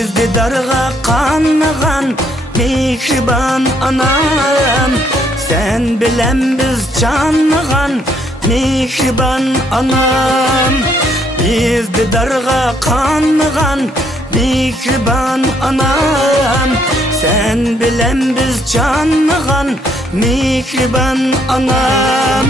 bizdi darga kanmagan mehriban anam. Sen bilen biz canmagan mehriban anam. Bizdi darga kanmagan mehriban anam. Sen bilen biz canmagan mehriban anam.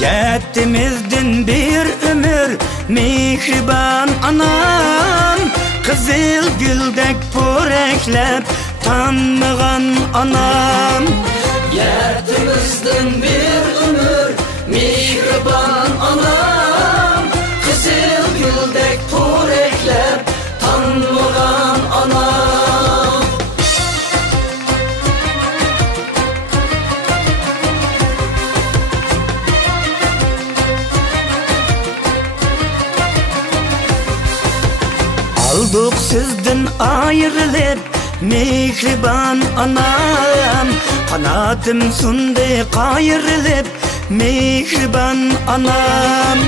Yetimizden bir ömür mehriban anam. Kızıl güldek poreklep tanmagan anam. Yetimizden bir ömür mehriban anam. Kızıl güldek poreklep tanmagan anam. Aldık sizden ayrılıp mehriban anam. Kanatım sundu kayrılıp mehriban anam.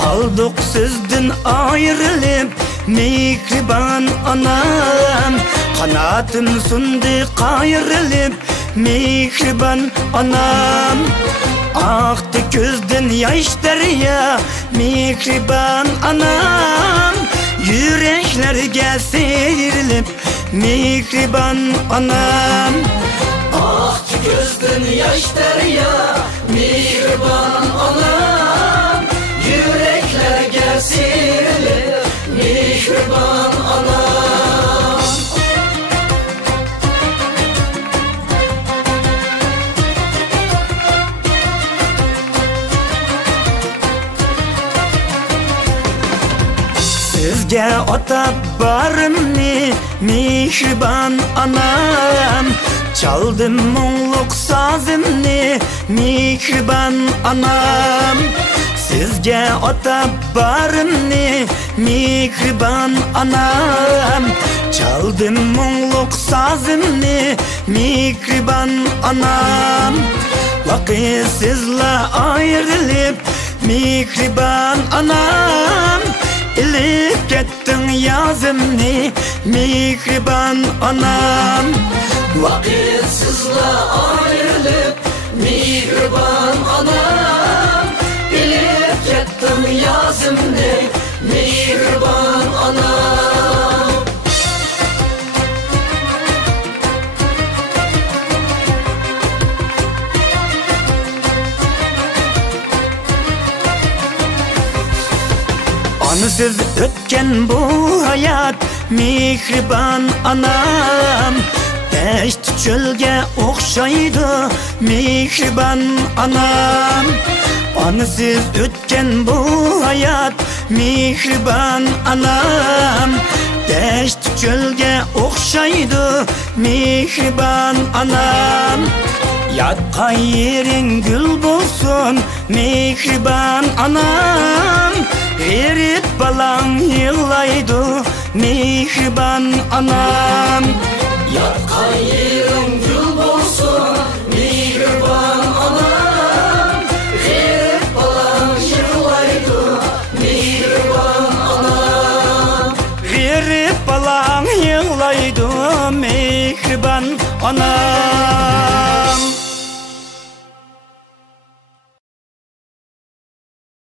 Kaldık sizden ayrılıp mehriban anam. Kanatım sundu kayrılıp mehriban anam. Aktı gözden yaşlar ya mehriban anam. Yüreklerge seyrilip mehriban anam. Aktı gözden yaşlar ya mehriban anam. Yüreklerge seyrilip mehriban anam. Sizge otap barımni mehriban anam. Çaldım munluk sazımni mehriban anam. Sizge otap barımni mehriban anam. Çaldım munluk sazımni mehriban anam. Vakitsizla ayrılıp mehriban anam. İlip kettin yazımni mehriban anam. Vakitsizla ayrılıp mehriban anam. İlip kettin yazımni mehriban anam. Anısız ötken bu hayat mehriban anam. Deşt çölge okşaydı mehriban anam. Anısız ötken bu hayat mehriban anam. Deşt çölge okşaydı mehriban anam. Yatkan yerin gül bulsun mehriban anam. Erit balan yıllaydı mehriban anam. Yatkan yerin gül bulsun mehriban anam. Erit balan yıllaydı mehriban anam. Erit balan yıllaydı mehriban anam.